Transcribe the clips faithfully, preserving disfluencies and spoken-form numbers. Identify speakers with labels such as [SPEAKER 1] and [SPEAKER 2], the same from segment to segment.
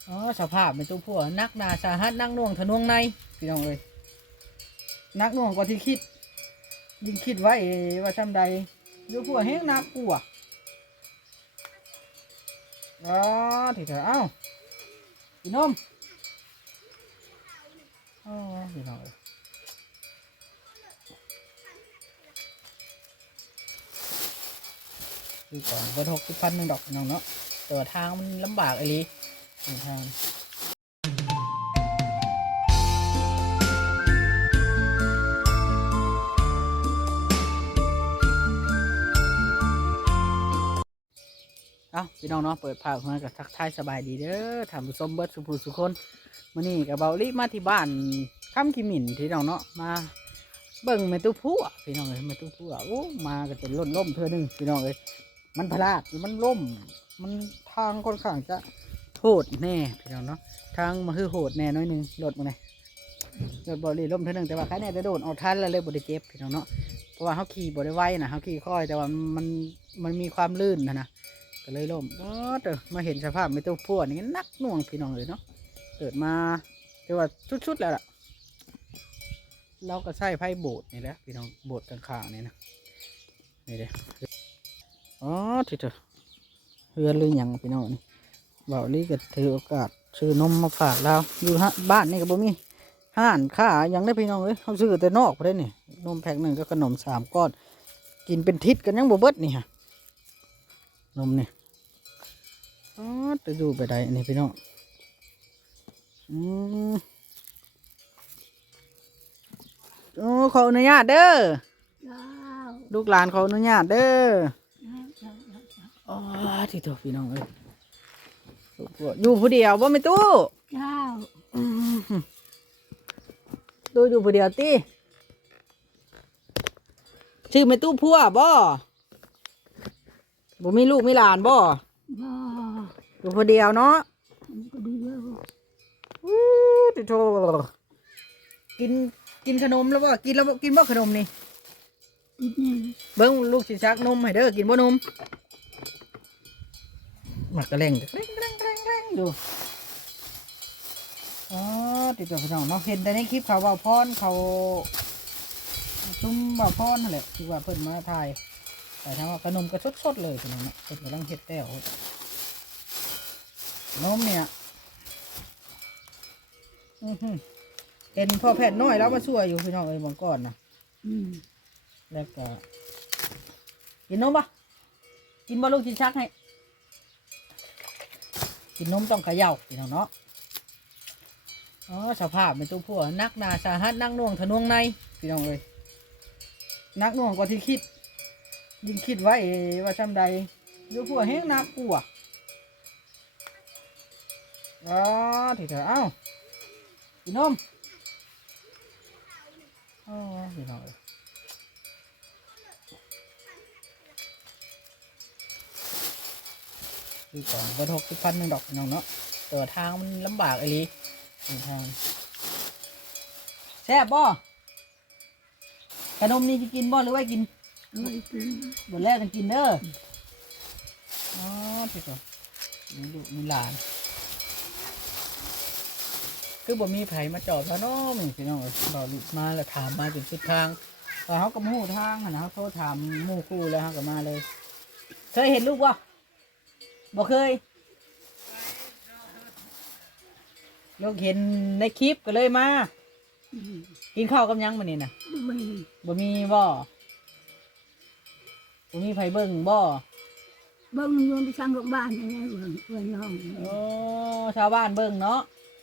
[SPEAKER 1] อ๋อสภาพเป็นตัวผัวนักหนาสาหัสนักหน่วงทะนวงในพี่น้องเอ้ยนักหน่วงกว่าที่คิดยิ่งคิดไว้ว่าจำใดดูผัวแห้งนักกลัวอ๋อที่เถอะเอ้าพี่นมอ๋อพี่น้องเอ้ยคือก่อนก็ทกสิบพันหนึ่งดอกพี่น้องเนาะแต่ว่าทางมันลำบากไอ้ลีทางเอ้าพี่น้องเนาะเปิดภาพมากับทักทายสบายดีเด้อถามผู้ชมเบิร์ดสุภูสุคนมื้อนี้กับเบาลิมาที่บ้านค่ำกิมินที่น้องเนาะมาเบิ่งแม่ตู้ผู้พี่น้องเอ้ยแม่ตู้ผู้โอ้มาก็เป็นล้นล่มเธอหนึ่งพี่น้องเอ้ยมันพลาดมันล่มมันทางค่อนข้างจะโหดแน่พี่น้องเนาะทางมาคือโหดแน่น้อยหนึ่งรถมาไงรถบอลลี่ล่มเธอหนึ่งแต่ว่าใครเนี่ยจะโดนเอาทันแล้วเลยบไดเจ็บพี่น้องเนาะเพราะว่าเขาขี่บไดไวนะเขาขี่ค่อยแต่ว่ามันมันมีความลื่นนะนะก็เลยล่มก็เดี๋ยวมาเห็นสภาพไม่ตู้ผู้นี่นักหน่วงพี่น้องเลยเนาะเกิดมาแต่ว่าชุดๆแล้วล่ะเราก็ใช้ไพ่โบดนี่แหละพี่น้องโบดข้างๆนี่นะนี่เด้อ๋อที่เถอะเฮือนหรือยังพี่น้องนี่บ่าวลี่ก็ถือโอกาสซื้อนมมาฝากเราอยู่ฮะบ้านนี่ก็บ่มีห้านค้ายังได้พี่น้องเลยเขาซื้อแต่นอกไปได้นี่นมแพ็คหนึ่งก็ขนมสามก้อนกินเป็นทิศกันยังบ่เบิดนี่ฮะนมนี่อ๋อจะดูไปได้อันนี้พี่น้องอืมโอ้ขออนุญาตเด้อลูกหลานขออนุญาตเด้ออ๋อที่ตัวพี่น้องเอ้ยอยู่ผู้เดียวบ่ไม่ตู้
[SPEAKER 2] เจ้า
[SPEAKER 1] ตู้อยู่ผู้เดียวตีชื่อไม่ตู้พัวบ่บ่มีลูกมีหลานบ่
[SPEAKER 2] บ่
[SPEAKER 1] อยู่ผู้เดียวเนาะ
[SPEAKER 2] ก็ดีแล้ว
[SPEAKER 1] อู้ติโตกินกินขนมแล้วบ่กินแล้วกินบ่ขนมนี่
[SPEAKER 2] กินนี่
[SPEAKER 1] เบิ้งลูกสิชักนมให้เด้อกินบ่นมหมักกระเล่งกระเล่งกระเล่งกระเล่งกระเล่งดูอ๋อติดตัวพี่น้องเนาะเห็นแต่ในคลิปเขาว่าพรเขาซุ้มบ่าวพรนั่นแหละที่ว่าเพิ่นมาถ่ายแต่ถ้าว่าขนมก็สดๆเลยพี่น้องเนาะเพิ่นกำลังเฮ็ดแต้วนมเนี่ยอือหือเห็นพ่อแพทย์น้อยแล้วมาช่วยอยู่พี่น้องเอ้ยบางก่อนนะ
[SPEAKER 2] อืม
[SPEAKER 1] แล้วก็กินนมปะกินบ่ลูกกินชักให้กินนมต้องเขย่าพี่น้องเนาะอ๋อสภาพเป็นตัวผัวนักหนาสาหัสนักหน่วงทะนวงในพี่น้องเอ้ยนักหน่วงกว่าที่คิดยิ่งคิดไว้ว่าจำใดดูผัวแห้งนักกลัวอ๋อที่เถอะเอ้ากินนมอ๋อพี่น้องเอ้ยคือก่อนก็ทกสิบพันหนึ่งดอกพี่น้องเนาะแต่ว่าทางมันลำบากไอ้ลีทางแซ่บบ่ขนมนี่จะกินบ่หรือว่ากิน
[SPEAKER 2] ไม่กิน
[SPEAKER 1] บนแรกกันกินเด้ออ๋อพี่ก่อนมีลูกมีหลานคือบ่มีไผมาจอดแล้วเนาะมึงพี่น้องเราลุกมาแล้วถามมาจนสุดทางตอนเขาก็มู่ทางนะเขาโทรถามหมู่คู่แล้วเขาก็มาเลยเคยเห็นลูกบ่บ่เคยลูกเห็นในคลิปก็เลยมากินข้าวกับยังมื้อนี้น่ะ
[SPEAKER 2] ไม่
[SPEAKER 1] บ่มีบ่บ่มีไผเบิ่งบ่
[SPEAKER 2] เบิ่งโยนไปสร้างโรงพยาบาลยังไงเบิ่งเบิ่งห้อง
[SPEAKER 1] โอ้ชาวบ้านเบิ่งเนาะ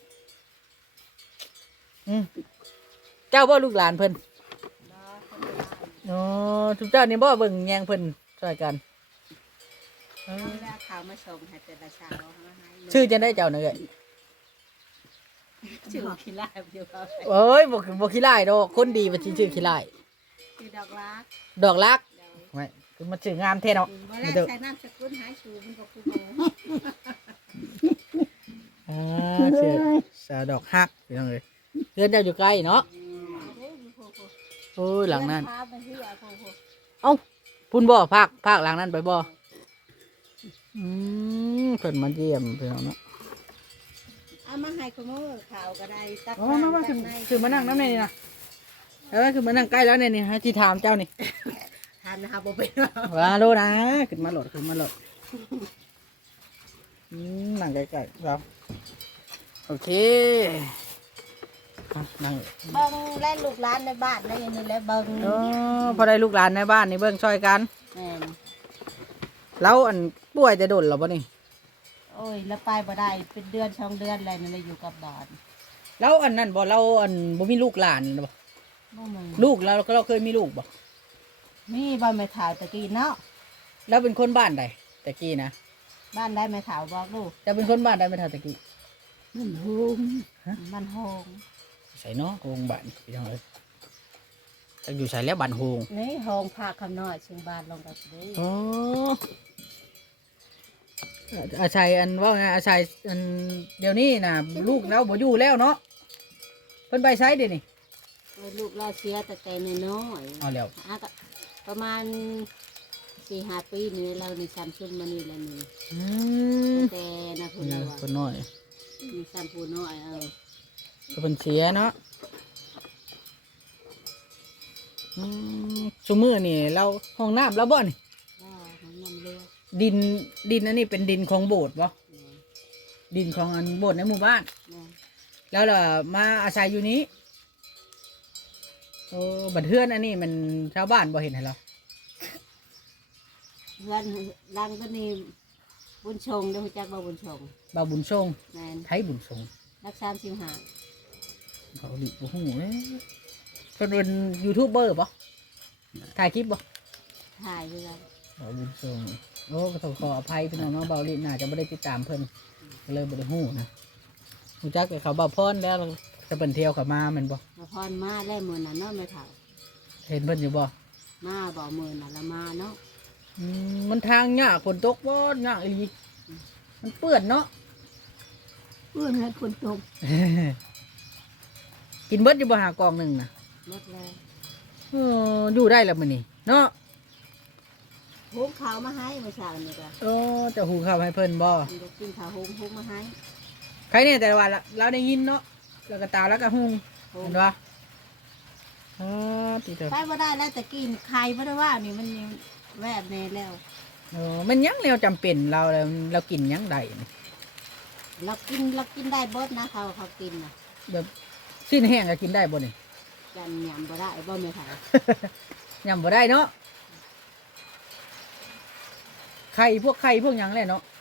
[SPEAKER 1] อืมเจ้าบ่ลูกหลานเพิ่นโอ้ทุกเจ้านี่บ่เบิ่งแยงเพิ่นช่วยกัน
[SPEAKER 2] เวลาข่าวมาส่งให้แต่ละเช้า
[SPEAKER 1] ชื่อจะได้เจ้าหน่อย
[SPEAKER 2] ชื่อขี้ไล่เดียวกัน
[SPEAKER 1] เอ้ยบ่บ่ขี้ไล่ดอกคนดีว่าชื่อขี้ไล่
[SPEAKER 2] ชื่อดอกรัก
[SPEAKER 1] ดอกรักไม่คือมันชื่องามแท้เนาะ
[SPEAKER 2] มาแล้วใส่น้ำสกุลหายชูมันก็คือ
[SPEAKER 1] อ่าเชื่อสาดอกฮักพี่น้องเอ้ยเพื่อนเจ้าอยู่ใกล้เนาะโอ้ยหลังนั้นเอ้าพุ่นบ่ภาคภาคหลังนั้นไปบ่อืมเพิ่นมาเยี่ยมพี่น้องเนาะ
[SPEAKER 3] เอามาให้ขโมยข่าวก็ได้ตัก
[SPEAKER 1] อ๋อมามาคือ
[SPEAKER 3] ตักใน
[SPEAKER 1] คือมานั่งน้ำในนี่นะเออคือมานั่งใกล้แล้วเนี่ยนี่ฮะที่ถามเจ้านี่
[SPEAKER 3] ทานนะคะบ่เป็น
[SPEAKER 1] ว่าโลนะขึ้นมาโหลดขึ้นมาโหลดอืมนั่งใกล้ๆเราโอเคอ่ะนั่ง
[SPEAKER 3] เบิ่งแล่นลูกหลานในบ้านในนี่แหละเบิ่ง
[SPEAKER 1] โอ้พอได้ลูกหลานในบ้านนี่เบิ่งช่วยกัน
[SPEAKER 3] แม่น
[SPEAKER 1] แล้วอันป่วยจะโดนหรอปะนี่
[SPEAKER 3] โอ้ยแล้วไปบ่ได้เป็นเดือนสองเดือนอะไรนั่นเลยอยู่กับบ้าน
[SPEAKER 1] แล้วอันนั้นบ่เราอันบ่มีลูกหลานบ่
[SPEAKER 3] บ่มี
[SPEAKER 1] ลูกเราเราเคยมีลูกบ่
[SPEAKER 3] มีบ้านแม่ถาวตะกี้เนาะ
[SPEAKER 1] แล้วเป็นคนบ้านใดตะกี้นะ
[SPEAKER 3] บ้านได้แม่ถาวบอกลูก
[SPEAKER 1] จะเป็นคนบ้านใดไม่ทันตะกี้
[SPEAKER 2] มันโฮม
[SPEAKER 3] มันโฮง
[SPEAKER 1] ใส่เนาะโฮงบ้านพี่น้องเอ้ยจะอยู่ใส่แล้วบ้านโฮง
[SPEAKER 3] นี่โฮงพาคำน้อยเชียงบานลงกับนี้
[SPEAKER 1] อ๋ออาชัยอันว่าไงอาชัยอันเดี๋ยวนี้นะลูกเราบ่อยู่แล้วเนาะเพิ่นไปใช้เดี๋ยวนี้
[SPEAKER 3] ลูกเราเสียแต่แต่น้อย
[SPEAKER 1] เอาแล้ว
[SPEAKER 3] ๆอ่ะก็ประมาณสี่ห้าปีนี่เรานี่ซ้ำซุนมานี่แล้วนี่
[SPEAKER 1] อืม
[SPEAKER 3] แต่นะคุณ
[SPEAKER 1] นี่
[SPEAKER 3] เรา
[SPEAKER 1] เพิ่นน้อย
[SPEAKER 3] มีซ้ำผู้น้อยเออ
[SPEAKER 1] ก็เพิ่นเสียเนาะอืมซุมื้อนี่เราห้องน้ำเราบ่นี่
[SPEAKER 3] ว่าของน้ำเลือด
[SPEAKER 1] ดินดินอันนี้เป็นดินของโบสถ์บ่
[SPEAKER 3] เนี่ย
[SPEAKER 1] ดินของอันโบสถ์ในหมู่บ้าน
[SPEAKER 3] เนี่ย
[SPEAKER 1] แล้วล่ะมาอาศัยอยู่นี้โอ้บัดเทือนอันนี้มันชาวบ้านบ่เห็นให้เรา
[SPEAKER 3] เพื่อนรังก็นี่บุญชงเดี๋ยวรู้จักบ่าบุญชง
[SPEAKER 1] บ่าวบุญทรง
[SPEAKER 3] แม่น
[SPEAKER 1] ไทยบุญทรง
[SPEAKER 3] รักสามสิบห้า
[SPEAKER 1] เขาดิบ่ฮู้เอ้ยเพิ่นเป็นยูทูบเบอร์บ่ถ่ายคลิปบ่
[SPEAKER 3] ถ่ายอยู่แล้ว
[SPEAKER 1] บ่าวบุญทรงโอ้ก็ต้องขออภัยพี่น้องเนาะเบาลิน่าจะบ่ได้ติดตามเพิ่นก็เลยบ่ได้ฮู้นะรู้จักแต่เขาบ่าวพรแล้วจะเพิ่นเที่ยวเข้ามาแม่นบ่
[SPEAKER 3] มาพรมาได้มือน่ะเนาะไม่เท่า
[SPEAKER 1] เห็นเพิ่นอยู่บ่
[SPEAKER 3] มาบ่มือน่ะละมาเนาะ
[SPEAKER 1] อืมมันทางยากฝนตกบ่ยากอีหลีมันเปื้อนเนาะ
[SPEAKER 2] เพื่อนให้คนตก
[SPEAKER 1] กินเบิดอยู่บ่หากองหนึงน่ะ
[SPEAKER 3] หมดแล้ว
[SPEAKER 1] เอออยู่ได้แล้วมื้อนี้เนาะ
[SPEAKER 3] หุงข้าวมาให้เมื่อเช้านี่ก็
[SPEAKER 1] โอ้เจะหูข้าวให้เพิ่นบ่
[SPEAKER 3] มันจะกินข้าวหุงหุงมาให้
[SPEAKER 1] ใครเนี่ยแต่ว่าละเราได้ยินเนาะแล้วก็ตาแล้วก็หุง
[SPEAKER 3] หุ
[SPEAKER 1] เห็
[SPEAKER 3] ง
[SPEAKER 1] นบ่อ๋อติเถอะ
[SPEAKER 3] ไปบ่ได้แล้วแต่กินใครบ่ได้ว่านี่มันนี่แวบแน่แล้ว
[SPEAKER 1] เออมันหยังแล้วจำเป็นเราแล้วเรากินหยังได้นี่
[SPEAKER 3] เรากินเรากินได้เบิดนะเขาเขากินนะ
[SPEAKER 1] แบบสิ้นแห้งก็กินได้บ่นี่
[SPEAKER 3] จันยำบ่ได้บ่ไม่ถ่าย
[SPEAKER 1] ยำบ่ได้เนาะไข่พวกไข่พวกหยังแหละเนาะ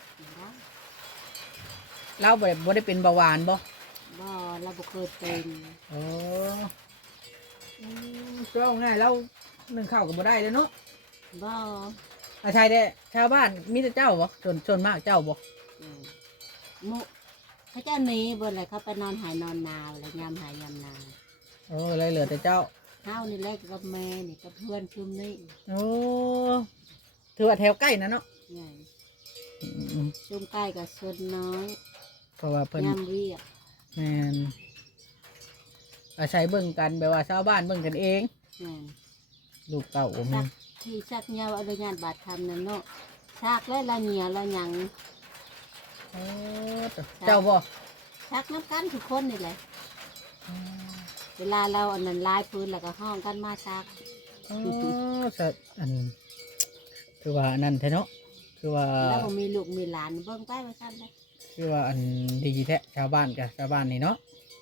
[SPEAKER 1] เราบ่ได้บ่ได้เป็นเบาหวานบ่
[SPEAKER 3] บ่เราบ่เคยเป็น
[SPEAKER 1] โอ้อืมเจ้าง่ายเรานึ่งข้าวก็บ่ได้เลยเนาะ
[SPEAKER 3] บ่
[SPEAKER 1] อาชัยเด้ชาวบ้านมีแต่เจ้าบ่ส่วนส่วนมากเจ้าบ่
[SPEAKER 3] เออหมุเขาเจ้าหนีบ่เลยเขาไปนอนหายนอนนาอะไรยามหายยามนา
[SPEAKER 1] โอ้เลยเหลือแต่เจ้า
[SPEAKER 3] เฮานี่แหละกับแม่นี่กับเพื่อนชุมนี่
[SPEAKER 1] โอ้ถือว่าแถวใกล้นะเนาะ
[SPEAKER 3] ไง
[SPEAKER 1] อืม
[SPEAKER 3] ชุมใกล้กับชนน้อย
[SPEAKER 1] เพราะว่าเพิ่น
[SPEAKER 3] ยามเวียก
[SPEAKER 1] แมนอาศัยเบิ่งกันแบบว่าชาวบ้านเบิ่งกันเอง
[SPEAKER 3] แม่น
[SPEAKER 1] ลูกเต่าโอ้แม
[SPEAKER 3] สั
[SPEAKER 1] น
[SPEAKER 3] กที่สักเงาอนุญาตบาดคำนั่นเนาะชักและละเหนียละหยัง
[SPEAKER 1] โอ้เจ้าบ่
[SPEAKER 3] ชักน้ำกันทุกคนนี่แหละ เวลาเราอันนั้นลายพื้นแล้วก็ห้องกันมาชัก
[SPEAKER 1] โอ้สะอันคือว่าอันนั้นแท้เนาะคือว่า
[SPEAKER 3] แล้วก็มีลูกมีหลานเบิ่งไปว่าซั่นเลย
[SPEAKER 1] คือว่าอันดีแท้ชาวบ้านกับชาวบ้านนี่เนาะ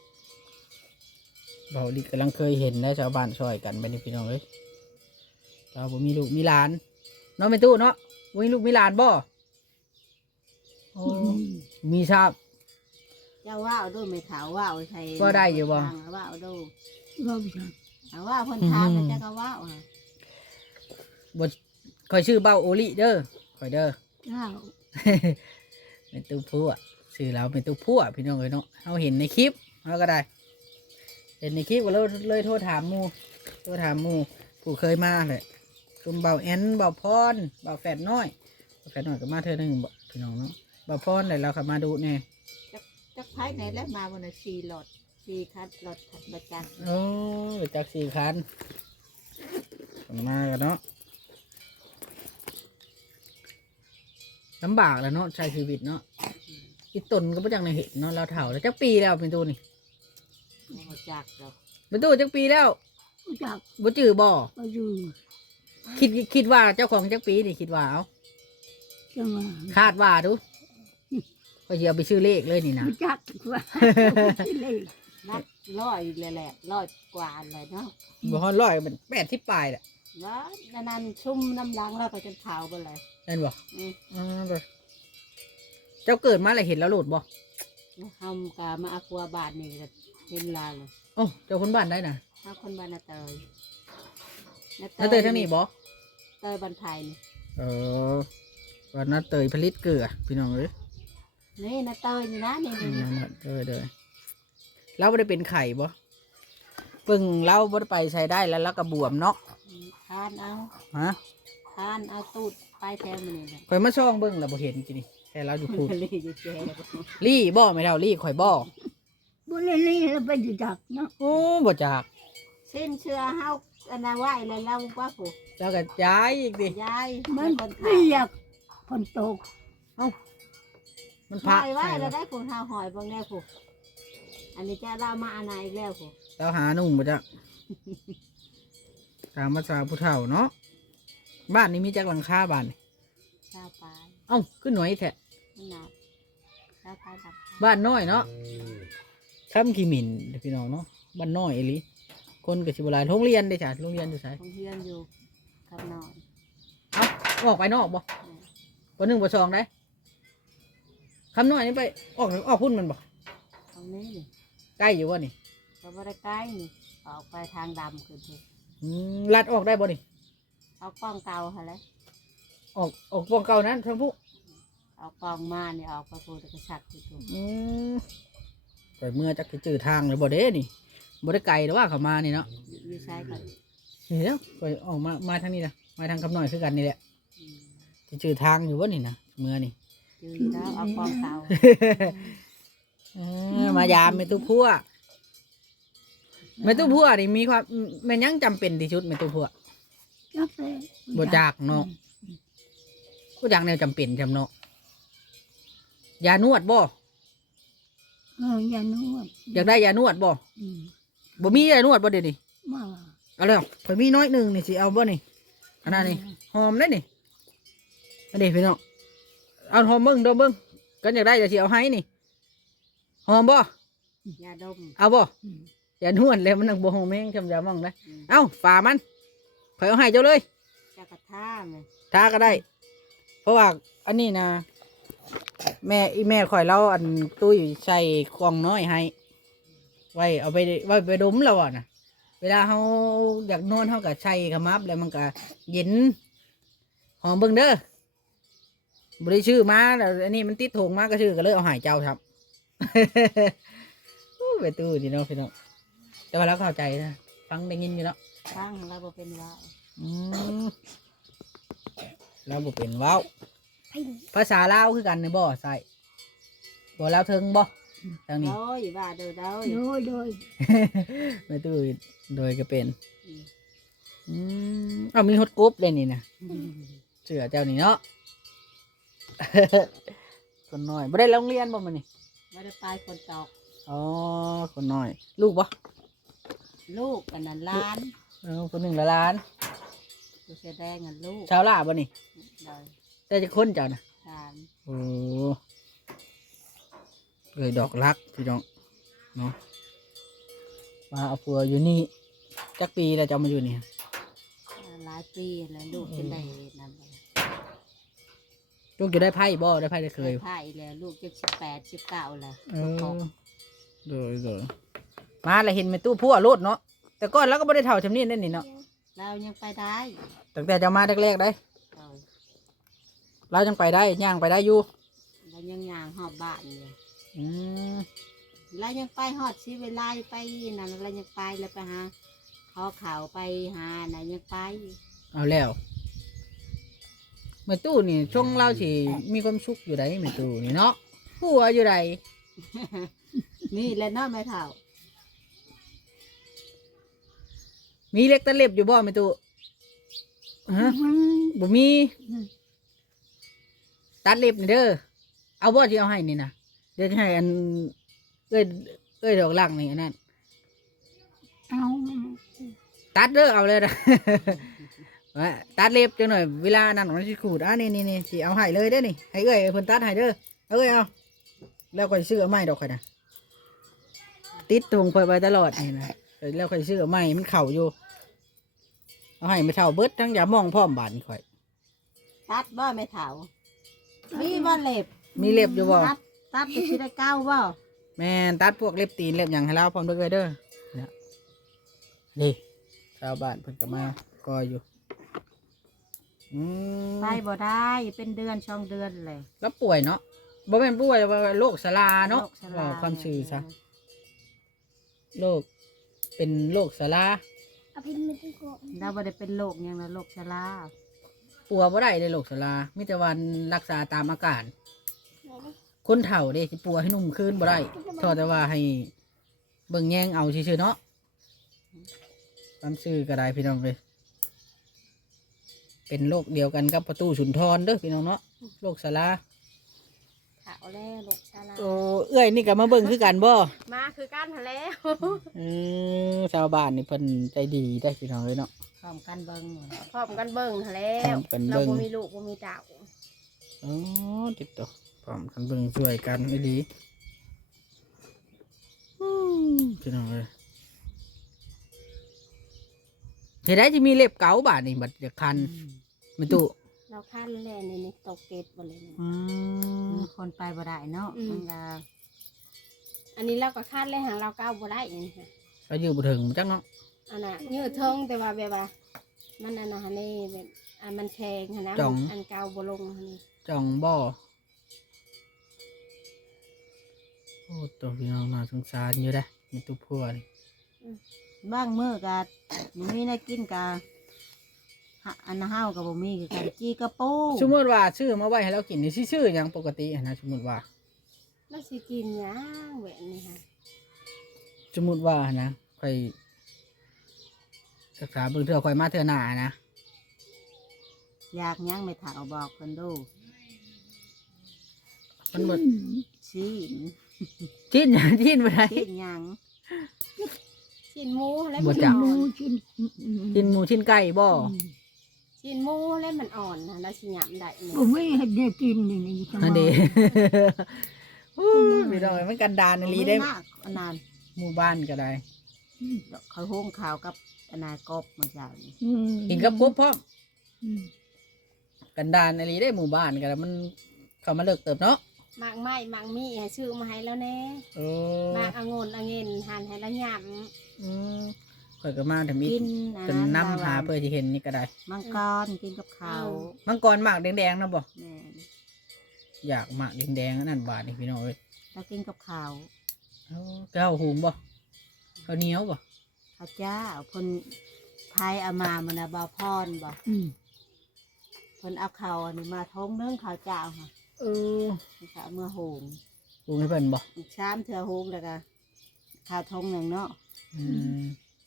[SPEAKER 1] เบาลิกำลังเคยเห็นนะชาวบ้านช่วยกันไปนี่พี่น้องเอ้ยเราบ่มีลูกมีหลานเนาะไม่ตู้เนาะบ่มีลูกมีหลานบ่โอ้มีทราบ
[SPEAKER 3] เจ้าว่าวด้วยไม่ถาวว่าวใช่
[SPEAKER 1] ว่าได้อยู่บ่
[SPEAKER 3] ว่าวดู
[SPEAKER 2] เราไม่ใช่
[SPEAKER 3] เอาว่าวเพ่นทางแล้วเจ้าก็ว่าวอะ
[SPEAKER 1] บทคอยชื่อเบ้าโอลิเด้อคอยเด้อ
[SPEAKER 2] เจ้า
[SPEAKER 1] เป็นตู้พัวชื่อเราเป็นตู้พัวพี่น้องเลยเนาะเราเห็นในคลิปเราก็ได้ เห็นในคลิปก็เลยเลยโทรถามหมูโทรถามหมูผู้เคยมาเลยคุมเบาแอนเบาพรเบาแฝดน้อยเบาแฝดน้อยก็มาเธอหนึ่งบ่พี่น้องเนาะเบาพรเลยเราขับมาดูเนี่ย
[SPEAKER 3] จักไผไหนแล้วมาวันละสี่หลอดสี่คัดหลอดขัดประจัน
[SPEAKER 1] โอ้ยจากสี่คันมากันเนาะลำบากแล้วเนาะใช้ชีวิตเนาะอีตนก็บ่จังในเห็นเนาะเราเฒ่าแล้วจักปีแล้วเป็นตู้นี่
[SPEAKER 3] บ่จักดอก
[SPEAKER 1] เป็นตู้จักปีแล้ว
[SPEAKER 2] รู้จัก
[SPEAKER 1] บ่จื้อบ่
[SPEAKER 2] ก็อยู่
[SPEAKER 1] คิดคิดว่าเจ้าของจักปีนี่คิดว่าเอา
[SPEAKER 2] จังหวะ
[SPEAKER 1] คาดว่าดูก็สิเอาไปซื้อเลขเลยนี่นะ
[SPEAKER 2] รู้จักว่าเลย
[SPEAKER 3] นักร้อยเลยแหละร้อยกว่าเลยเนาะ
[SPEAKER 1] บ่ฮอดร้อยมันแปดสิบปลายแหละ
[SPEAKER 3] ว่าอันนั้นชุ่มน้ำล้างแล้วก็จนเผาไปเลย
[SPEAKER 1] เห็นบ่
[SPEAKER 3] อืม
[SPEAKER 1] อ่าบ่เจ้าเกิดมาแล้วเห็นแล้วโลดบ่
[SPEAKER 3] ทำกามาอาคัวบาทนี่ก็เห็นลาเลย
[SPEAKER 1] โอ้เจ้าคนบ้านได้น่ะ
[SPEAKER 3] ถ้าคนบ้านนาเตย
[SPEAKER 1] นาเตยทางนี้บ่
[SPEAKER 3] เตยบันไทยนี่
[SPEAKER 1] เออว่านาเตยผลิตเกลือพี่น้องเอ้ย
[SPEAKER 3] นี่นาเตยนี่นะนี่
[SPEAKER 1] อื
[SPEAKER 3] นี่
[SPEAKER 1] มนาเตยเด้อเราบ่ได้เป็นไข่บ่เพิ่งเราบ่ได้ไปใช้ได้แล้วเราก็บวมเนาะ
[SPEAKER 3] ทานเอา
[SPEAKER 1] ฮะ
[SPEAKER 3] ทานเอาตูดไปแถวมันนี่แหละ
[SPEAKER 1] ข่อยมาช่องเบิ่งแล้วบ่เห็นจินี่แต่เราอยู่พูด
[SPEAKER 3] เลยจะแจ้
[SPEAKER 1] ลี่บ่ไม่เท่าลี่ข่อยบ่
[SPEAKER 2] บุเรลี่เราไปรู้จักเนาะ
[SPEAKER 1] โอ้บ่จาก
[SPEAKER 3] สิ้นเชื่อเฮาอันนั้นไหวเลยแล้วว่าผู้
[SPEAKER 1] แล้วก็ย้ายอีกดิ
[SPEAKER 3] ยาย
[SPEAKER 2] มัน
[SPEAKER 3] คน
[SPEAKER 2] เปี
[SPEAKER 3] ขาย
[SPEAKER 2] กฝนตก
[SPEAKER 1] มัน
[SPEAKER 3] ห
[SPEAKER 1] พระ
[SPEAKER 3] อยไว้
[SPEAKER 1] ใช่
[SPEAKER 3] แล้ว
[SPEAKER 1] บ่
[SPEAKER 3] ได้ผู้เฮาหอยบางแน่ผู้อันนี้จะเรามาอันไหนอีกแล้วผู้
[SPEAKER 1] เราหานุ่งบ่จักตามภาษาผู้เฒ่าเนาะบ้านนี้มีจักหลังคาบ้านนี่
[SPEAKER 3] ชาวปลาย
[SPEAKER 1] เอ้าขึ้นหน่อยแท้
[SPEAKER 3] นี่นะชาวปลายดับ
[SPEAKER 1] บ้านน้อยเนาะค่ำขี้หมิ่นเด้อพี่น้องเนาะบ้านน้อยอีหลีคนก็สิบ่หลายโรงเรียนเด้จ้ะโรงเรียนอยู่ไส
[SPEAKER 3] ของเพื่อนอยู่กับหน่อย
[SPEAKER 1] เอ้าออกไปนอกบ่บ่หนึ่งบ่สองได้คำน้อยนี่ไปออกออกพุ่นมันบ่
[SPEAKER 3] ตรงนี้นี่
[SPEAKER 1] ใกล้อยู่บ่นี่
[SPEAKER 3] ก็บ่ได้ใกล้นี่ออกไปทางดำคือถูก
[SPEAKER 1] อืมลัดออกได้บ่นี่
[SPEAKER 3] เอากล้องเก่าฮะเลย
[SPEAKER 1] ออกออกวงเก่านั้นทั้งผู้
[SPEAKER 3] เอากล้องมานี่ออกไปพูดกระชักคือถูก
[SPEAKER 1] อืมไปเมื่อจักสิจื้อทางเลยบ่เด้นี่บ่ได้ไกลแต่ว่าเขามานี่เนาะ
[SPEAKER 3] อยู่ใช้กัน
[SPEAKER 1] นี่แล้วไปออกมา มาทางนี้นะมาทางคำน้อยคือกันนี่แหละ
[SPEAKER 3] อืม
[SPEAKER 1] จะเจอทางอยู่วะนี่นะเมื่อนี่
[SPEAKER 3] จืดแล้วเอากล้องเก่า
[SPEAKER 1] เออมายามเมตุพัวเมตุพัวนี่มีความแมันยังจำเป็นที่สุดเมตุพัว
[SPEAKER 2] จักเลย
[SPEAKER 1] บ่จากเนาะบ่จากแนวจำเป็นจำเนาะยานวดบ่
[SPEAKER 2] เอออย่านวด
[SPEAKER 1] อยากได้ยานวดบ่
[SPEAKER 2] อืม
[SPEAKER 1] บ่มียานวดบ่เดี๋ยวนี้
[SPEAKER 2] มา
[SPEAKER 1] เอาแล้วข่อยมีน้อยหนึงนี่สิเอาบ่นี่อันนั้นนี่หอมได้นี่อันนี้พี่น้องเอาหอมเบิ่งดมเบิ่งกันอยากได้จะสิเอาให้นี่หอมบ่
[SPEAKER 3] ยาดม
[SPEAKER 1] เอาบ่
[SPEAKER 2] อืม
[SPEAKER 1] อย่านวดเลยมันนังบ่หอมแม่งจำยามองนะ
[SPEAKER 3] อืม
[SPEAKER 1] เอ้าฝ่ามันข่อยเอาให้เจ้าเลย
[SPEAKER 3] จะกระท่าไหม
[SPEAKER 1] ทาก็ได้ เพราะว่าอันนี้นะแม่อีแม่ข่อยเราอันตุ้ยใส่กล่องน้อยให้ ไว้เอาไปไว้ไปดมเราอ่ะนะเวลาเขาอยากนอนเขาก็ใส่ขมับแล้วมันก็เย็นหอมเบิ่งเด้อบริชื่อมาแล้วอันนี้มันติดถุงมาก็ชื่อก็เลยเอาใหายเจ้าครับ อู้ไปตู้ดีเนาะพี่น้องแต่ว่าเราเข้าใจนะฟังได้ยินอยู่เนาะ
[SPEAKER 3] ตั้งเราบ่เป็นว่า
[SPEAKER 1] อืมเราบ่เป็นเว้าภาษาลาวคือกันในบ่ใส่บ่ลาวเทิงบ่ทางนี้
[SPEAKER 3] โดยว่าเด้อเด้อ
[SPEAKER 2] โดยโดย
[SPEAKER 1] ไม่ตู้โดยก็เป็น
[SPEAKER 3] อืม
[SPEAKER 1] อืมเอามีฮดกรุ๊ปเลยนี่นะเสือเจ้านี่เนาะ คนน้อยบ่ได้โรงเรียนบ่มันนี่
[SPEAKER 3] ว่าได้ไปคนตอก
[SPEAKER 1] อ๋อคนน้อย ลูกบ่
[SPEAKER 3] ลูกกันนั้นล้าน
[SPEAKER 1] เออคนหนึ่งละล้าน
[SPEAKER 3] ดูเสอแดงกันลูก
[SPEAKER 1] ชาวลาบ่นี่
[SPEAKER 3] โดย
[SPEAKER 1] แต่จะคนเจ้านะ
[SPEAKER 3] สาม
[SPEAKER 1] โอ้เลยดอกรักพี่น้องเนาะมาเอาผัวอยู่นี่จักปีแล้วจะเอามาอยู่นี่
[SPEAKER 3] หลายปีแล้วลูกจะได้นั่นเลย
[SPEAKER 1] ลูกจะได้ไพ่บ่ได้ไพ่ได้เคย
[SPEAKER 3] ไผ่แล้วลูกจะสิบแปดสิบเก้าแล้ว
[SPEAKER 1] เอ
[SPEAKER 3] ลูก
[SPEAKER 1] อโดยโดยมาแล้วเห็นเป็นตู้พัวรถเนาะแต่ก่อนเราก็ไม่ได้เท่าชำนี้นั่นนี่เนาะ
[SPEAKER 3] เรายังไปได้
[SPEAKER 1] ตั้งแต่จะมาแรกๆได้
[SPEAKER 3] โดย
[SPEAKER 1] เรายังไปได้ย่างไปได้อยู่
[SPEAKER 3] เรายังย่างหอบบ้านอยู่
[SPEAKER 1] อืม
[SPEAKER 3] เรายังไปหอดชีเวลาไปนั่นเรายังไปแล้วไปหาขอข่าวไปหาไหนยังไป
[SPEAKER 1] เอาแล้วแม่ตู้นี่ช่วงเราสิมีความสุขอยู่ไดแม่ตู้นี่เนาะผัวอยู่ได
[SPEAKER 3] นี่แหละเนาะแม่เฒ่า
[SPEAKER 1] มีเล็กตะเล็บอยู่บ่แม่ตู้ฮะ
[SPEAKER 2] มัน
[SPEAKER 1] บ่มีตัดเล็บนี่เด้อเอาบ่ที่เอาให้นี่นะเดี๋ยวจะให้อันเอ้ยเอ้ยดอกลักนี่อันนั้น
[SPEAKER 2] เอา
[SPEAKER 1] ตัดเด้อเอาเลยนะ ว่าตัดเล็บจังหน่อยเวลานั่นมันสิขูดอ่ะนี่นี่นี่สิเอาให้เลยเด้อนี่ให้เอ้ยเพิ่นตัดให้เด้อเอาเอ้ยเอาแล้วค่อยซื้อเอาไม้ดอกค่อยนะติดตรงไปไปตลอดนี่นะแล้วค่อยซื้อเอาไม้มันเข่าอยู่เอาให้ไม่เท่าเบิดทั้งยามองพร้อมบาดนี่ค่อย
[SPEAKER 3] ตัดบ่ไม่เถามีบ่เล็บ
[SPEAKER 1] มีเล็บอยู่บ่
[SPEAKER 3] ตัดตัดจะสิได้เก้าบ่
[SPEAKER 1] แม่นตัดพวกเล็บตีนเล็บหยังให้เราพร้อมเด้อเอ้ยเด้อเนี่ยนี่ชาวบ้านเพิ่นก็มาก็อยู่อืม
[SPEAKER 3] ไปบ่ได้เป็นเดือนช่องเดือนเลย
[SPEAKER 1] แล้วป่วยเนาะบ่แม่นป่วยว่าโรคชราเนาะ
[SPEAKER 3] โรคชร
[SPEAKER 1] ว่าความชื่อซะโรคเป็นโรคชรา
[SPEAKER 2] เอาพิมพ์ไม่ได้ก็
[SPEAKER 3] เราบ่ได้เป็นโรคหยังนะโรคชรา
[SPEAKER 1] ปัวบ่ได้เลยโรคชรามีแต่วันรักษาตามอาการคนเฒ่าเด้สิปัวให้นุ่มขึ้นบ่ได้เท่าแต่ว่าให้เบิ่งแยงเอาซื่อๆเนาะความชื่อก็ได้พี่น้องเลยเป็นโรคเดียวกันกับประตูสุนทรเด้อพี่น้องเนาะโรคชรา
[SPEAKER 3] ขาวแล้วโรคชรา
[SPEAKER 1] โอ้เอ้ยนี่ก็มาเบิ่งคือกันบ่
[SPEAKER 3] มาคือกันหั่นแล้ว
[SPEAKER 1] อืมชาวบ้านนี่เพิ่นใจดีได้อพี่น้องเลยเนาะ
[SPEAKER 3] พร้อมกันเบิ่ง
[SPEAKER 4] พร้อมกันเบิ่งหั่นแล้
[SPEAKER 1] พร้อ
[SPEAKER 4] ว
[SPEAKER 1] มกัน
[SPEAKER 4] เรา
[SPEAKER 1] เบิ่ง
[SPEAKER 4] บ่มีลูกบ่มีเต่า
[SPEAKER 1] อ๋อติดต่อพร้อมกันเบิ่งช่วยกันไม่ดีอืมพี่น้องเลยเห็นได้จะมีเล็บเก๋าบาดนี่บัดเดี๋ยวคันไม่ตู้
[SPEAKER 4] เราคันแล้วนี่นี่ตกเกตบ่เลยนี่
[SPEAKER 1] อืม
[SPEAKER 3] มีคนไปบ่ได้เนาะ
[SPEAKER 4] อืม
[SPEAKER 3] มันก็
[SPEAKER 4] อันนี้เราก็คันเลยหางเราก้าวบ่ได้นี่ค่ะ
[SPEAKER 1] ก็อยู่บ่ถึงจักเนาะ
[SPEAKER 4] อันน่ะยืดเทิงแต่ว่าแบบว่ามันอันน่ะหั่นนี่แบบอันมันแข็งหั่นนะมันอันเก่าบ่ลงหั่นนี่
[SPEAKER 1] จ่องบ่โอ้ตัวพี่น้องน่าสงสารอยู่ได้อมีตู้พัวนี่
[SPEAKER 3] บางมื้อก็บ่มีได้กินก็หาอันเฮาก็บ่มีคือกันจีกระปู
[SPEAKER 1] สมมติว่าชื่อมาไว้ให้เรากินนี่สิชื่อหยังปกติอะนะสมมติว่า
[SPEAKER 4] แล้วสิกินหยังแบบนี้ค่ะ
[SPEAKER 1] สมมติว่านะค่อยศึกษาเบิ่งเทื่อค่อยมาเทื่อหน้านะ
[SPEAKER 3] อยากหยังไม่ถาบอกเพิ่นดู
[SPEAKER 1] มันหมด
[SPEAKER 3] ซีน
[SPEAKER 1] ชิ้น ชิ้นไปไหน
[SPEAKER 3] ซีนหยัง
[SPEAKER 4] ชิ้นหมูแล้ว
[SPEAKER 1] บ่
[SPEAKER 4] มัน
[SPEAKER 1] จัก
[SPEAKER 2] หมู
[SPEAKER 4] อ่อน
[SPEAKER 2] ชิ้น
[SPEAKER 1] ชิ้นหมูชิ้นไก่บ่
[SPEAKER 4] ชิ้นหมูแล้วมันอ่อนนะแล้วสิหยำได้นี่
[SPEAKER 2] ผมไม่ให้ได้กินนี่นี่จังหวะ
[SPEAKER 1] อันนี้ อู้พี่น้องมันกันดานอีหลีได้
[SPEAKER 3] บ่มีนะอันนั้น
[SPEAKER 1] หมู่บ้านก็ได้
[SPEAKER 3] เขาโฮงข่าวกับอนนากบมันเจ้านี่
[SPEAKER 2] อืม
[SPEAKER 1] กินกับกบพร้อม
[SPEAKER 2] อืม
[SPEAKER 1] กันดานอีหลีได้หมู่บ้านก็ได้มันเข้ามาเลิกเติบเนาะ
[SPEAKER 4] หมากไม้หมากมีให้ซื้อมาให้แล้วแน่
[SPEAKER 1] โอ้
[SPEAKER 4] หมากองุ่นองเงินหั่นให้แล้วหยำ
[SPEAKER 1] อืมข่อยก็มาทำอีก
[SPEAKER 3] กิน
[SPEAKER 1] เป็นน้ำหาเพื่อที่เห็นนี่ก็ได้
[SPEAKER 3] มังกรกินกับข้าว
[SPEAKER 1] มังกรหมากแดงๆนะบ่
[SPEAKER 3] แม่น
[SPEAKER 1] อยากหมากแดงๆอันนั่นบาทนี่พี่น้องเอ้ย
[SPEAKER 3] แล้วกินกับข้าว
[SPEAKER 1] โอ้แก้วหุงบ่ข้าวเหนียวบ่
[SPEAKER 3] ข้าวเจ้าเพิ่นไทยเอามามันน่ะบ่าวพรบ่
[SPEAKER 2] อืม
[SPEAKER 3] เพิ่นเอาข้าวอันนี้มาทงนึงข้าวเจ้าค่ะ
[SPEAKER 1] เออ
[SPEAKER 3] เพิ่นก็เอามื่อโฮง
[SPEAKER 1] หุงให้เพิ่นบ่
[SPEAKER 3] อีกสามเทื่อโฮงแล้วก็ข้าวทงหนึงเนาะ
[SPEAKER 1] อืม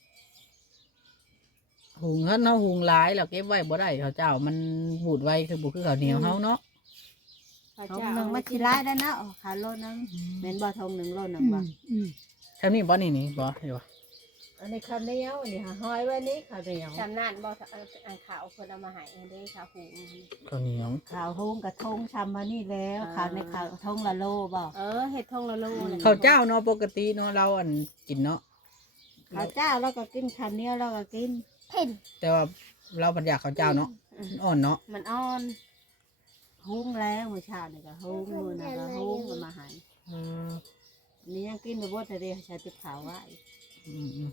[SPEAKER 1] หุงเฮาเนาะหุงหลายแล้วเก็บไว้บ่ได้ข้าวเจ้ามันบูดไว้คือบ่คือข้าวเหนียวเฮาเนาะ
[SPEAKER 4] ข้าว
[SPEAKER 3] ทง
[SPEAKER 4] เจ้า
[SPEAKER 3] หนึงมาสิหลายได้วเนาะข้าวโลนึงแม่นบ่ทงหนึงโลนึง
[SPEAKER 2] อื
[SPEAKER 3] บ่
[SPEAKER 2] มอืม
[SPEAKER 1] แค่นี้บ่นี่นี่บ่เห็นบ่
[SPEAKER 3] อันนี้ข้าวเหนียวอันนี้ห้อยไว้นี่ข้าวเหนียว
[SPEAKER 4] จำนานบอกอันขาวคนเอามาใหายเด้ขาวหู
[SPEAKER 1] ข้าวเหนียว
[SPEAKER 3] ข้าวโฮงกับทงชำมานี่แล้วข้าวในข้าวทงละโลบ่
[SPEAKER 4] เออเห็ดทองละโลน่ะ
[SPEAKER 1] ข้าวเจ้าเนาะปกติเนาะเราอันกินเนาะ
[SPEAKER 3] ข้าวเจ้าแล้วก็กินข้าวเหนียวแล้วก็กิน
[SPEAKER 4] เพ่น
[SPEAKER 1] แต่ว่าเราปัญญากข้าวเจ้าเนาะมันอ่อนเนาะ
[SPEAKER 4] มันอ่อน
[SPEAKER 3] หุงแล้วมื้อเช้านี่ก็หุงมื้อนั้นก็หุงมันมาใหาย
[SPEAKER 1] เออ
[SPEAKER 3] นี่ยังกินบ่หมดแต่เดียวใช้ติดขาวไว้
[SPEAKER 1] อืม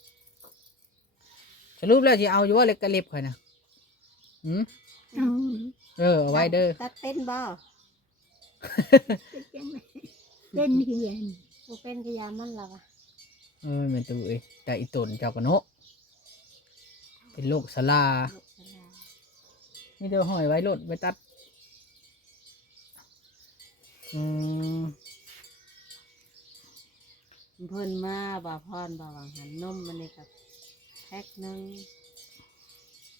[SPEAKER 1] ๆสรุปแล้วสิเอาอยู่ว่าเล็กกะเล็บข่อยน่ะหืม
[SPEAKER 2] เอา
[SPEAKER 1] เออเอาไว้เด้อ
[SPEAKER 3] ตัดเต้นบ่
[SPEAKER 2] เล่นคือยัน
[SPEAKER 4] บ่เป็นกระยามันละวะ
[SPEAKER 1] เออแม่นตู้เอ้ยแต่อีตนเจ้าก็เนาะเป็นโรคสลา
[SPEAKER 3] ลูกสลา
[SPEAKER 1] มีเดียวห้อยไว้รถไว้ตัด อืม
[SPEAKER 3] เพิ่นมาบ่พรบ่หวังหันนมมันนี่ก็แพ็คหนึง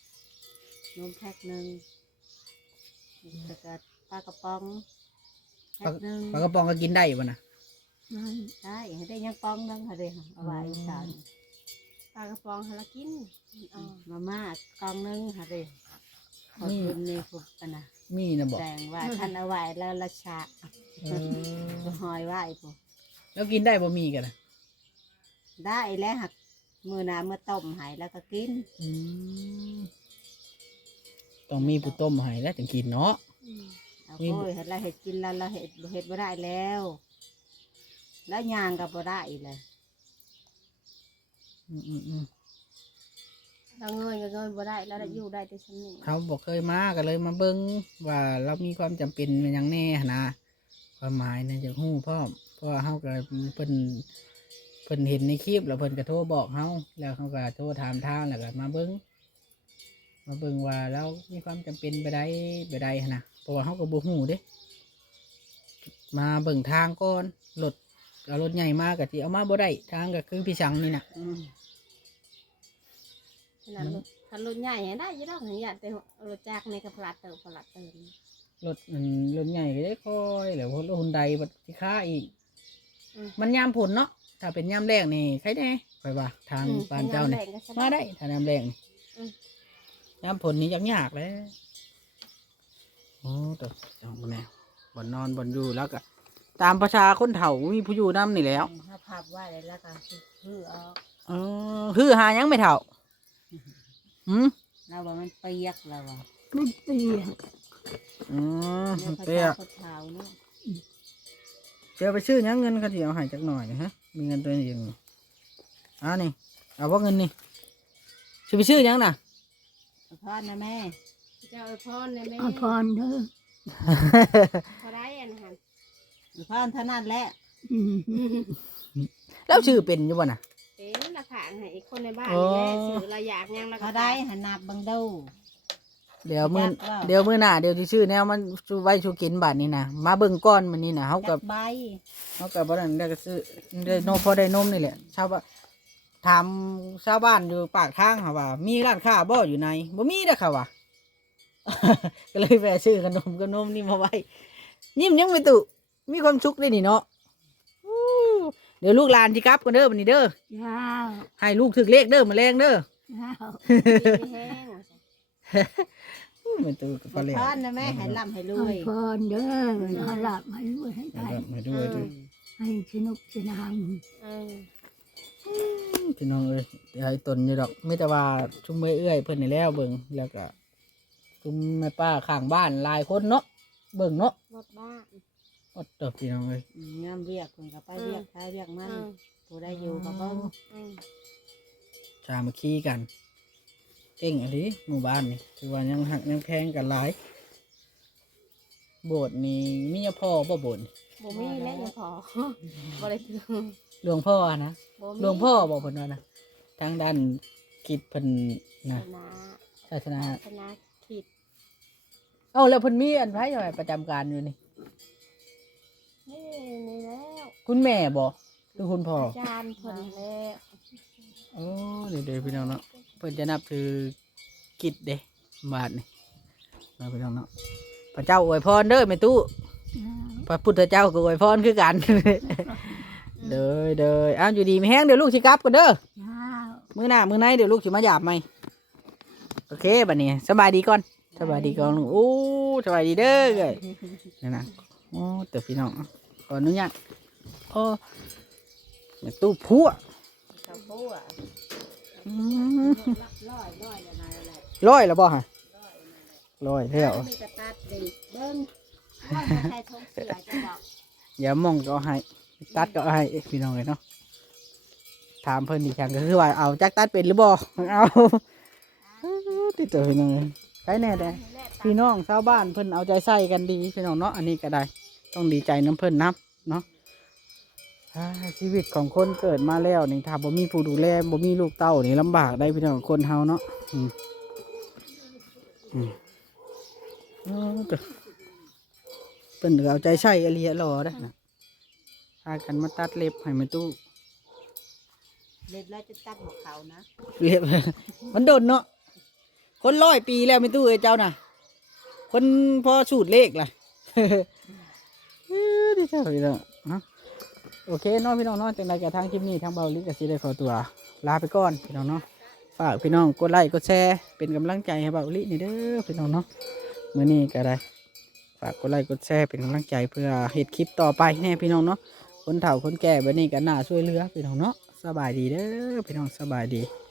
[SPEAKER 3] นมแพ็คหนึงแล้วก็ปลากระป๋องแพ็คหนึง
[SPEAKER 1] ปลากระป๋องก็กินได้บ่น่ะ
[SPEAKER 2] นั่น
[SPEAKER 3] ได้ให้ได้ยังปองนึงค่ะเด้เอาไว้สาน
[SPEAKER 4] ปลากระป๋องหาละกินอ๋อ
[SPEAKER 3] มาม่ากองนึงค่ะเด้ขอบคุณนี่ฟุบกันนะ
[SPEAKER 1] มีนะบ่
[SPEAKER 3] แดงไว้ท่านเอาไว้แล้วละชะ
[SPEAKER 1] เออ
[SPEAKER 3] หอยไว้ปุ๊
[SPEAKER 1] แล้วกินได้บ่มีกันน่ะ
[SPEAKER 3] ได้แล้วหักมือหนาเมื่อต้มใหายแล้วก็กิน
[SPEAKER 1] อืมต้องมีผู้ต้มให้แล้วถึงกินเนาะ
[SPEAKER 4] อืม
[SPEAKER 3] เอา
[SPEAKER 1] มี
[SPEAKER 3] โอ้ยเห็ดแล้วเห็ดกินแล้วเราเห็ดเห็ดบ่ได้แล้ว แล้วยางกับบ่ได้อีกเลย
[SPEAKER 1] อืมอืมอืม
[SPEAKER 4] เราเงยก็เงยบ่ได้แล้วได้อยู่ได้แต่ชั้นนี้
[SPEAKER 1] เขาบอกเคยมาก็เลยมาเบิ่งว่าเรามีความจำเป็นเป็นหยังแน่หั้นนะความหมายเนี่ยจะฮู้พร้อมเพราะว่าเฮาก็เพิ่นเพิ่นเห็นในคลิปแล้วเพิ่นก็โทรบอกเฮาแล้วเขาก็โทรถามทางแล้วก็มาเบิ่งมาเบิ่งว่าเรามีความจำเป็นไปได้ไปได้หั้นนะเพราะว่าเฮาก็บ่ฮู้เด้มาเบิ่งทางก่อนรถเอารถใหญ่มาก็สิเอามาบ่ได้ทางก็คือพี่สังนี่น่ะ
[SPEAKER 3] อืม
[SPEAKER 4] ขนาดรถคันรถใหญ่ยังได้อยังได้ถึงอยากแต่รถจักรในกระพลัดเติบพลัดเติบ
[SPEAKER 1] รถอืมรถใหญ่ก็ได้ค่อยแล้วรถฮุนไดบัดสิค้าอีก
[SPEAKER 4] อืม
[SPEAKER 1] มันยามผลเนาะถ้าเป็นยามแรกนี่ใครได้ค่อยว่าทาง
[SPEAKER 4] อืม
[SPEAKER 1] บ้านเจ้านี่
[SPEAKER 4] ป็ำแดงก็สบย
[SPEAKER 1] มาได้ถ้ายามแรกนี่
[SPEAKER 4] อืม
[SPEAKER 1] ยามผลนี่ยากยากเลยโอ้ตัวจังบ่แน่บ่นอนบ่นอยู่แล้วก็ตามประชาคนเฒ่ามีผู้อยู่นำนี่แหล้ว
[SPEAKER 3] ถ้าพับไว้แล้วก็คือเอา
[SPEAKER 1] เออคือหายังไม่เฒ่าหืม
[SPEAKER 3] เราว่ามันเปียกแล้วว่า
[SPEAKER 2] มันเปียก
[SPEAKER 1] อืม
[SPEAKER 3] เนื้อ
[SPEAKER 1] เปียก
[SPEAKER 3] ข้าวเช้าเนาะ
[SPEAKER 1] เจอไปซื้อหยังเงินเขาสิเอาให้จักหน่อยนะฮะมีเงินตัวนี้อยู่อ่านี่เอาบ่เงินนี่สิไปซื้อหยังน่ะ
[SPEAKER 3] ขอโทษนะแม่
[SPEAKER 4] เจ้าอวยพรในแม่
[SPEAKER 2] อภรเด้อ
[SPEAKER 4] พอได้อันหัน
[SPEAKER 3] ขอโทษเท่านั้นแหละ
[SPEAKER 2] อืม
[SPEAKER 1] แล้วชื่อเป็นอยู่บ่น่ะ
[SPEAKER 4] เป็นราคาให้อีกคนในบ้าน
[SPEAKER 1] โอ้
[SPEAKER 4] นี่แหละสื่อเราอยากยังแล้วก็
[SPEAKER 3] เขาได้หันนับเบังดู
[SPEAKER 1] เดี๋ยวมื้อ
[SPEAKER 3] จักว่า
[SPEAKER 1] เดี๋ยวมื้อหน้าเดี๋ยวสิซื้อแนวมันชูไว้ชูกินบาดนี้นะมาเบิ่งก้อนมันนี่นะเฮา
[SPEAKER 3] จั
[SPEAKER 1] กั
[SPEAKER 3] ก
[SPEAKER 1] บ
[SPEAKER 3] ใบ
[SPEAKER 1] เฮากับบ่นั้นได้ก็ซื้อได้นมพอได้นมนี่แหละชาวบ้านถามชาวบ้านอยู่ปากทางค่ะว่า มีร้านค้าบ่อยู่ในบ่มีเด้อค่ะว่า ก็เลยแวะซื้อขนมกับนมนี่มาไว้ยิ้มยังไม่ตุมีความสุขได้นี่เนาะอู้เดี๋ยวลูกหลานสิกลับกันเด้อบัดนี้เด้อ
[SPEAKER 2] เจ้า
[SPEAKER 1] ให้ลูกถึกเลขเด้อมื้อแรงเด้อ
[SPEAKER 2] เจ้า
[SPEAKER 4] มีแห้ง
[SPEAKER 1] อู้ไม่ตุก็
[SPEAKER 3] ข
[SPEAKER 1] พ
[SPEAKER 3] อ
[SPEAKER 1] อแล้ว
[SPEAKER 3] โทษนะแม่ให้ร่ำให้ร
[SPEAKER 2] อ
[SPEAKER 3] วย
[SPEAKER 2] ภรเด้อให้หลับให้รวยให้
[SPEAKER 1] ให้
[SPEAKER 2] ได้
[SPEAKER 1] รับให้ด้วยเด้อ
[SPEAKER 2] ให้สนุกสนาน
[SPEAKER 4] เออ
[SPEAKER 1] พี่น้องเอ้ยเดี๋ยวให้ตนอยู่ดอกไม่แต่ว่าชุมเมื่อยเอื้อยเพิ่นนี่แล้วเบิ่งแล้วก็ชุมแม่ป้าข้างบ้านหลายคนเนาะเบิ่งเนาะ
[SPEAKER 4] รถบ้าน
[SPEAKER 1] อดเติบพี่น้องเอ้ย
[SPEAKER 3] อืมงามเรียกคนก็ไปเรียกใครเรียกมัน
[SPEAKER 4] อืม
[SPEAKER 3] ผู้ได้อยู่กับเบิ้ง
[SPEAKER 4] อืม
[SPEAKER 1] ชามาขี้กันเก่งอันนี้หมู่บ้านนี่คือว่ายังหักยังแพงกันหลายโบสถ์นี่มีเฉพ่อบ่โบสถ์นี่
[SPEAKER 4] บ่มีและยังพอบ่ได้ถึง
[SPEAKER 1] หลวงพ่อนะ
[SPEAKER 4] บ่มี
[SPEAKER 1] หลวงพ่อบอกเพิ่นว่านะทางด้านกิจเพิ่นนะ
[SPEAKER 4] ศาสนา
[SPEAKER 1] ศาสนา
[SPEAKER 4] ศาสนาคริด
[SPEAKER 1] เอ้าแล้วเพิ่นมีอันไผอยู่ประจำการอยู่นี่
[SPEAKER 4] นี่นี่แล้ว
[SPEAKER 1] คุณแม่บ่หรือคุณพ่อ
[SPEAKER 4] อาจารย์เพิ่นแล้ว
[SPEAKER 1] โอ้เดี๋ยวเดี๋ยวพี่น้องเนาะเพิ่นจะนับถือกิจเด้บาทนี่เราพี่น้องเนาะพระเจ้าอวยพรเด้อแม่ตู้พระพุทธเจ้าก็อวยพรคือกัน เด้อเด้ออ้าวอยู่ดีไม่แห้งเดี๋ยวลูกสิกลับกันเด้อ
[SPEAKER 2] เจ้า
[SPEAKER 1] มื้อหน้ามื้อไหนเดี๋ยวลูกสิมาหยาบใหม่โอเคบัดนี้สบายดีก่อนสบายดีก่อนลุงโอ้สบายดีเด้อเอ้ยนี่นะโอ้เดี๋ยวพี่น้องขออนุญาตโอ้แม่ตู้พัว
[SPEAKER 3] เขาพูดอ่ะ
[SPEAKER 1] อืม
[SPEAKER 3] ร้อยร้อยแล้วนายแหละ
[SPEAKER 1] ร้อยแล้วบ่ฮะร้อยแล้ว
[SPEAKER 3] มีกระตัดดิเบิ้งว่าจะใช้ทงเสือจะบอก
[SPEAKER 1] อย่ามองก็เอาให้ตัดก็เอาให้พี่น้องเลยเนาะถามเพิ่นอีกครั้งก็คือว่าเอาจักตัดเป็นหรือบ่เอาติดตัวพี่น้องเลยใครแน่ได้พี่น้องชาวบ้านเพิ่นเอาใจใส่กันดีพี่น้องเนาะอันนี้ก็ได้ต้องดีใจน้ำเพิ่นนับเนาะอ่าชีวิตของคนเกิดมาแล้วนี่ถ้าบ่มีผู้ดูแลบ่มีลูกเต้านี่ลำบากได้พี่น้องคนเฮาเนาะอืมอืมอ๋อเด้อเพิ่นก็เอาใจใส่อเลียรอได้อนะพากันมาตัดเล็บให้แม่ตู้
[SPEAKER 3] เล็บแล้วจะตัดหัวเขานะ
[SPEAKER 1] เล็บ มันโดนเนาะคนร้อยปีแล้วแม่ตู้เอ้ยเจ้าน่ะ คนพอสูตรเลขล่ะเอ้อดีจังเลยเนาะเนาะโอเคเนาะพี่น้องเนาะจังใดกระทางคลิปนี้ทางเบาลิกก็สิได้ขอตัวลาไปก่อนพี่น้องเนาะฝากพี่น้องกดไลค์กดแชร์เป็นกำลังใจให้เบาลินี่เด้อพี่น้องเนาะมื้อนี้ก็ได้ฝากกดไลค์กดแชร์เป็นกำลังใจเพื่อเฮ็ดคลิปต่อไปแน่พี่น้องเนาะคนเฒ่าคนแก่แบบนี้ก็น่าช่วยเหลือพี่น้องเนาะสบายดีเด้อพี่น้องสบายดี